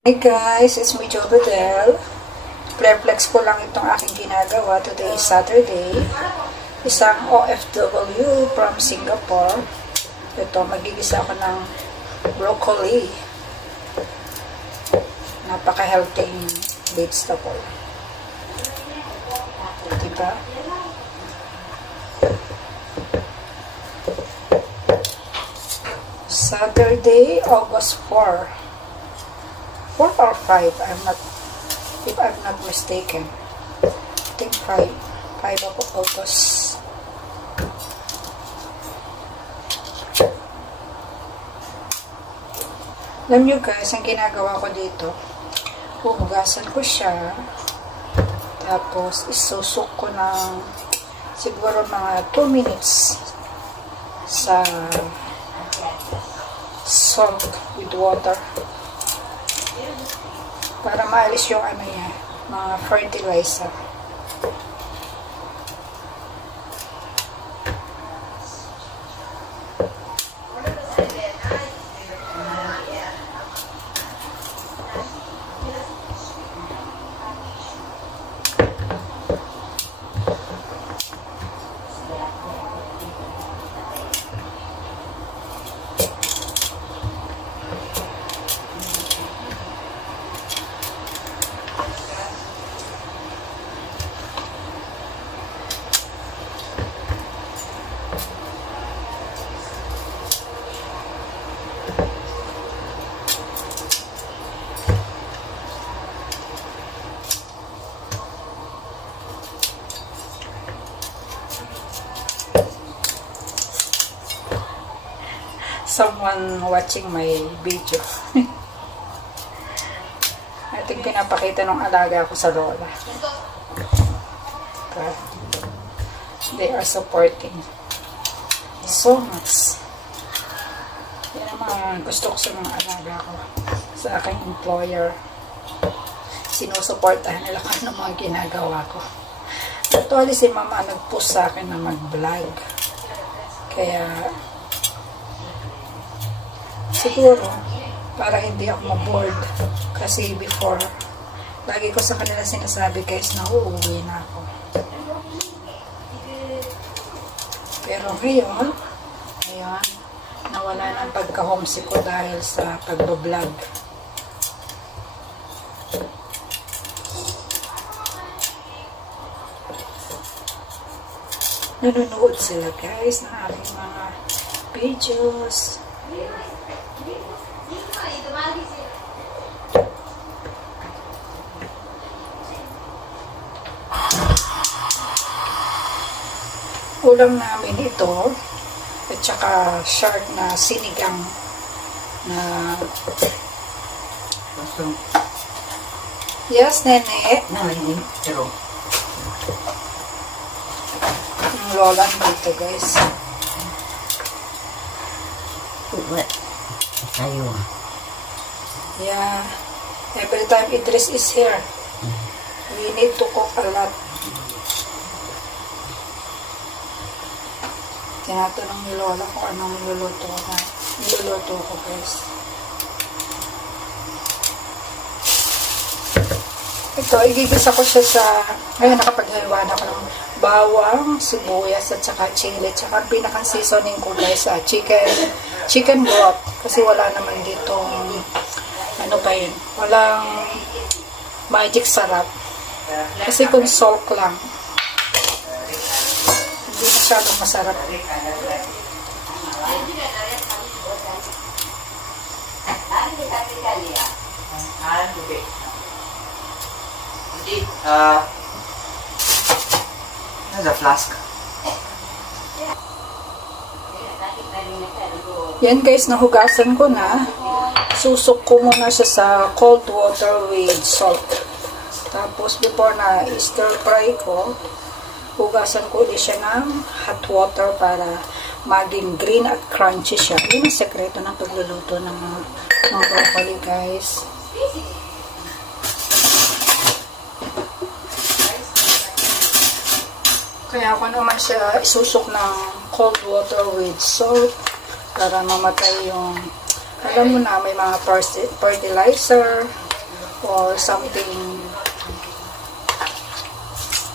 Hey guys, it's me Jo Bedel. Flex ko lang itong aking ginagawa. Today is Saturday. Isang OFW from Singapore. Ito, magigisa ako ng broccoli. Napaka-healthy vegetable. Diba? Saturday, August 4. 4 or 5, if I'm not mistaken. I think 5 of August. Alam nyo guys, ang ginagawa ko dito, huhugasan ko siya, tapos isusok ko ng siguro mga 2 minutes sa salt with water. Para maalis yung ano niya, mga fertilizer. Someone watching my video. I think pinapakita ng alaga ko sa lola. But they are supporting so much. Yan ang mga gusto ko sa mga alaga ko. Sa aking employer. Sinusuportahan nila kung ano mga ginagawa ko. Actually, si mama nag-post sa akin na mag-vlog. Kaya siguro, para hindi ako ma-bored. Kasi before, lagi ko sa kanila sinasabi, guys, na uuwi na ako. Pero ngayon, ayan, nawala ng pagka-homesick ko dahil sa pagbablog. Nanonood sila, guys, ng aking mga videos. Ulam namin ito at saka shark na sinigang na yes, nene. Ang lola dito, guys. Ayun. Yeah. Every time Idris is here, we need to cook a lot. Tinatanong ni lola kung anong niluluto ko, guys. Ito, igigisa ko siya sa, ngayon nakapaghiwa na ko ng bawang, sibuyas, at saka chili, at saka pinakang seasoning ko, guys, sa chicken broth. Kasi wala naman dito, ano pa yun, walang magic sarap. Kasi kung salt lang, hindi masyadong masarap. There's a flask. Yan guys, nahugasan ko na. Susok ko muna siya sa cold water with salt. Tapos before na stir fry ko, hugasan ko ulit siya ng hot water para maging green at crunchy siya. Yun ang sekreto ng pagluluto ng broccoli, guys. Kaya ako naman siya isusok ng cold water with salt para mamatay yung, alam mo na, may mga fertilizer or something.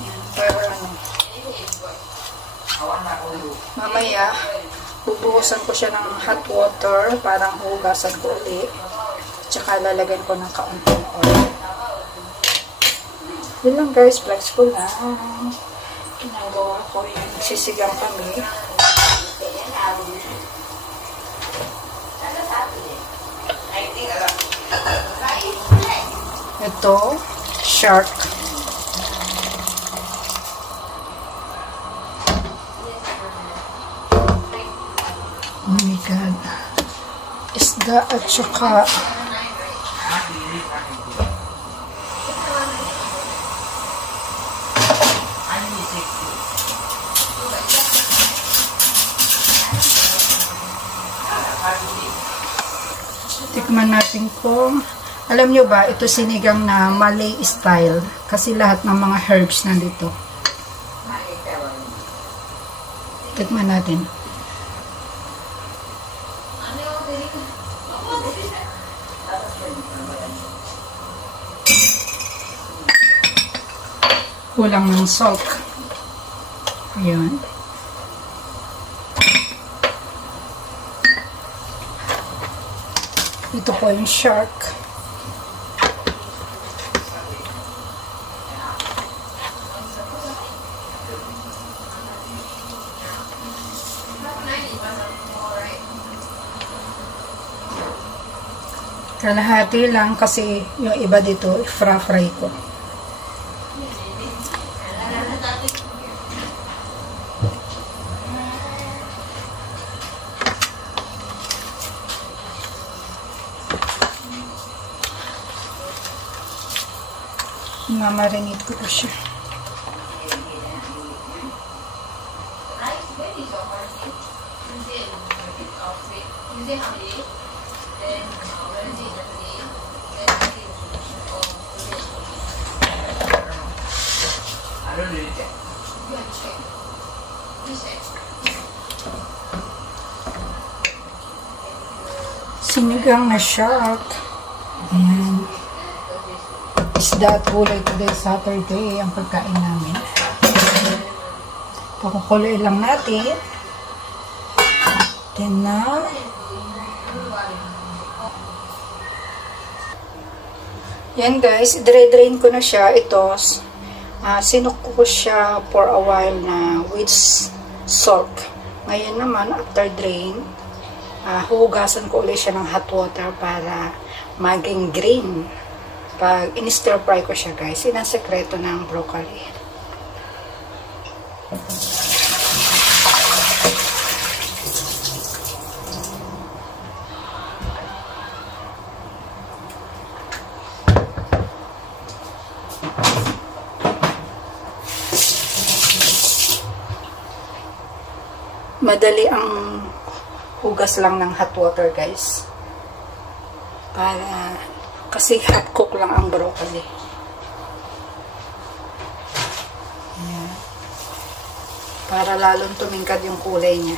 Yan, para ano. Mamaya, bubuhusan ko siya ng hot water, parang hugasan ko ulit. Tsaka lalagyan ko ng kaunting oil. Yun lang guys, flex ko lang. Ginagawa ko yan. Sisigang kami. Ito, shark. Oh my God. Isda at saka tikman natin kung alam nyo ba, ito sinigang na Malay style kasi lahat ng mga herbs nandito. Tikman natin. Kulang ng salt. Ayan. Ito po yung shark. Kalahati lang kasi yung iba dito, fry ko. Mamarinate ko siya. Sinigang na shark. Ayan. Isda at gulay today, Saturday, ang pagkain namin. Pakukuloy lang natin. Then now, yan guys, i-drain ko na siya. Ito, sinuk ko siya for a while na with salt. Ngayon naman, after drain, hugasan ko ulit siya ng hot water para maging green. Pag in-stir fry ko siya guys, yun ang sekreto ng broccoli. Madali ang hugas lang ng hot water guys. Kasi hot cook lang ang broccoli. Ayan. Para lalong tumingkad yung kulay niya.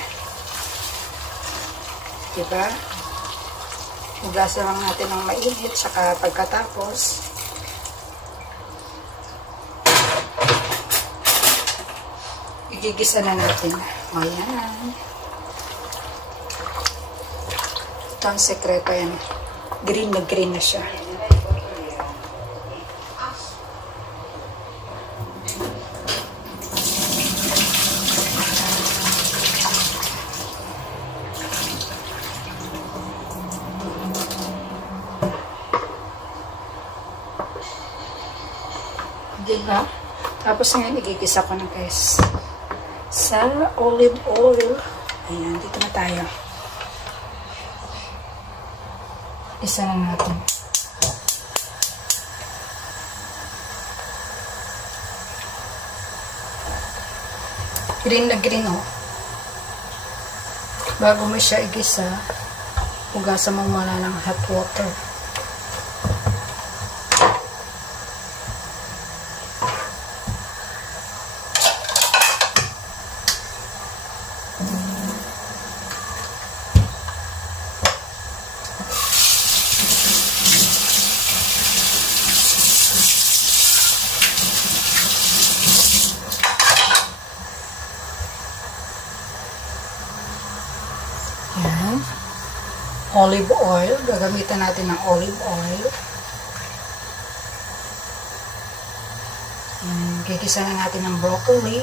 Diba? Hugasan lang natin ng mainit. Saka pagkatapos, igigisa na natin. Ayan. Ito ang sekreto yan. Green na green na siya. Diba? Tapos ngayon, igigisa ko na guys. Sa olive oil. Ayan, dito na tayo. Isa na natin. Green na green, oh. Bago mo siya igisa, hugasan mo muna ng hot water. olive oil. Gagamitan natin ng olive oil. Gigisa na natin ng broccoli.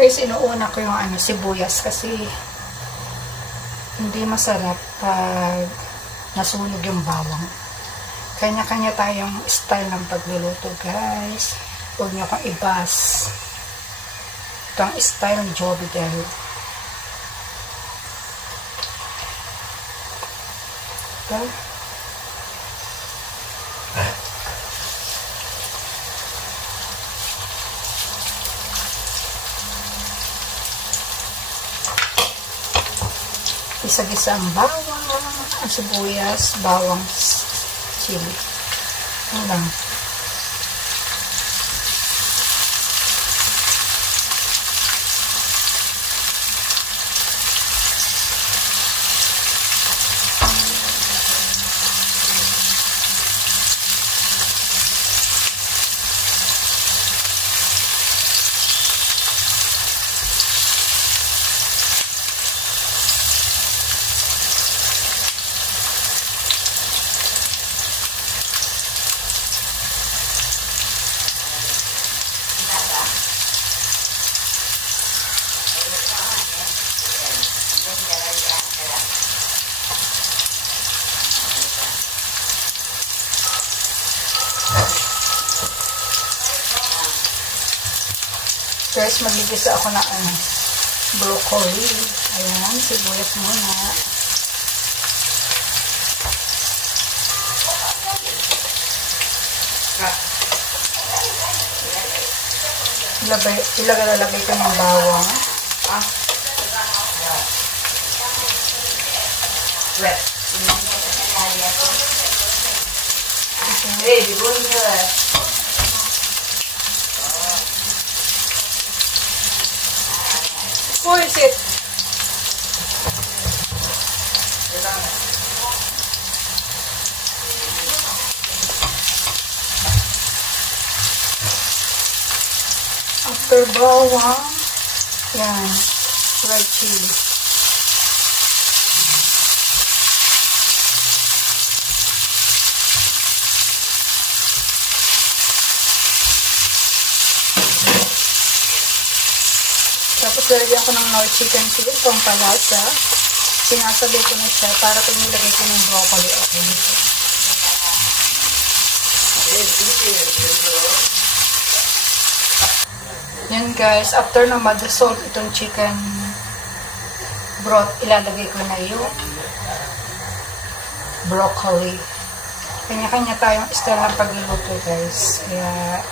Guys, inuuna ko yung sibuyas kasi hindi masarap pag nasunog yung bawang. Kanya-kanya tayong style ng pagluluto, guys. Huwag nyo kong ibas. Ito ang style ni Joby Del. Ito. Gisa-gisa ang bawang, ang sibuyas, bawang, chili. Ano lang. Guys, magigisa ako ng broccoli. Ayan, sibuyas muna. Ilalagay ko ng bawang. Who is it? After bawang, yan, red chili. Tapos lalagyan ko ng Knorr chicken seed, pang palasa. Sinasabay ko na siya para pag nilagay ko ng broccoli, okay nito. Yan guys, after na ma-dissolve itong chicken broth, ilalagay ko na yung broccoli. Kanya-kanya tayong style ng pagluluto guys. Kaya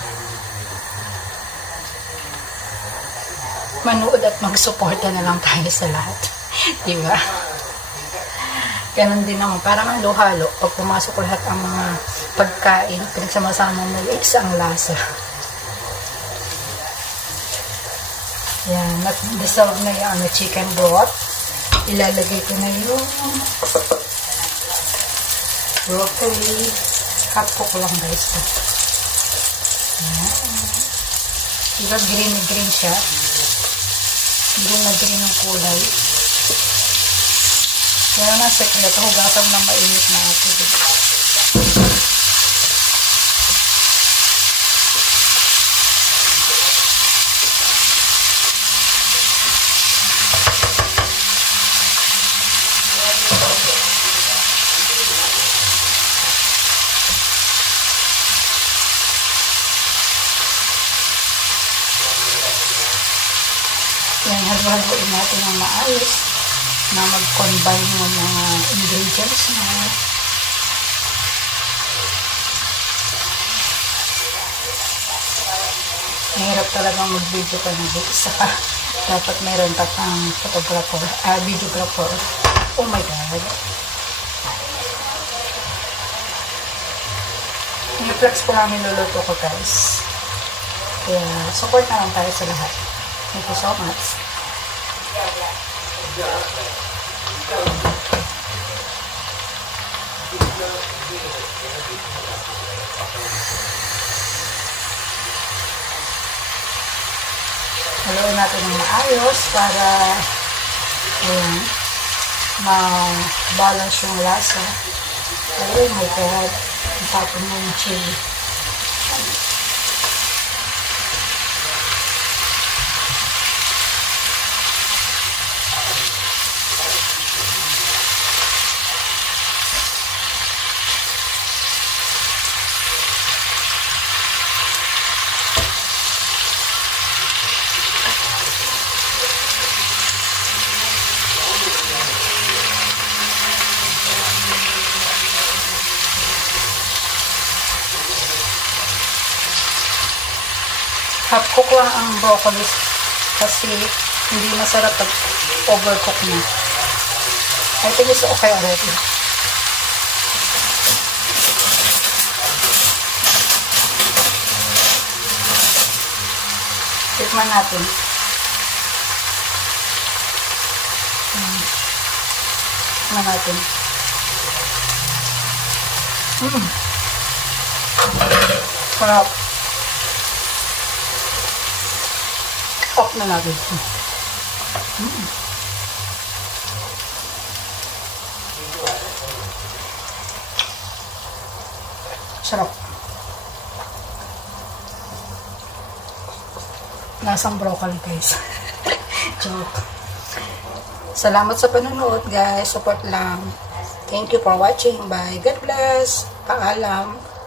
manood at magsuporta na lang tayo sa lahat. Diba? Ganon din naman. Parang ang halo. Pag pumasok lahat ang mga pagkain, pinagsama-sama mo yung isang lasa. Yan. Nag-dissolve na yung chicken broth. Ilalagay ko na yung broccoli. Half cook lang guys. Yan. Diba green siya? Green na green ang kulay. Kaya na sekreto, hugasan ng mainit na ako. Yan, halo-haloin natin ng maayos na mag-combine yung mga ingredients na mahirap talagang mag-video pa ng isa. Dapat mayroon pa kang photographer, videographer. Oh my God. I-flex ko namin luluto ko guys. Kaya support na lang tayo sa lahat. Thank you so much. Haluin natin ng maayos para ma-balance yung lasa. Oh my God, ang tapon mo yung chili. Half cook lang ang broccoli kasi hindi masarap pag overcook na. I think it's okay already. Tikman natin. Tikman natin. Sarap. Off na natin. Sarap. Lasang broccoli, guys. Joke. Salamat sa panonood, guys. Support lang. Thank you for watching. Bye. God bless. Paalam.